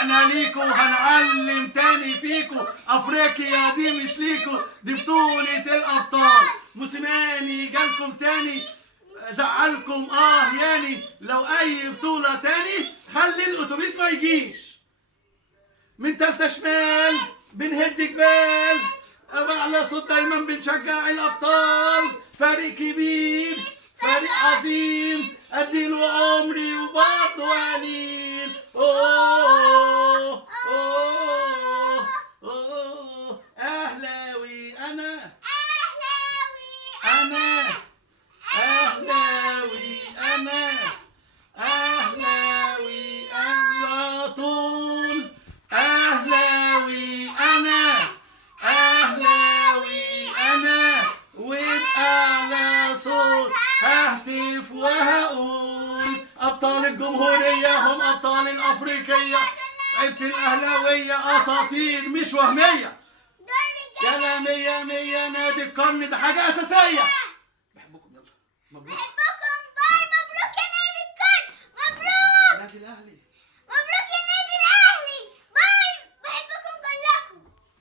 احنا ليكو هنعلم تاني فيكو، افريقيا دي مش ليكو، دي بطولة الابطال. موسيماني جالكم تاني زعلكم ياني، لو اي بطولة تاني خلي الاتوبيس ما يجيش. من تالتة شمال بنهد جبال، على صوت دايما بنشجع الابطال. فريق كبير فريق عظيم، اديله عمري وبرضه قليل. اوه اوه اوه اهلاوي انا، اهلاوي انا، اهلاوي على طول. اهلاوي انا، اهلاوي انا، وبأعلى صوت ههتف وهقول ابطال الجمهورية هم ابطال الافريقية. لعيبة الاهلاوية اساطير مش وهمية. يلا 100 100 نادي القرن، ده حاجة اساسية. بحبكم، يلا مبروك.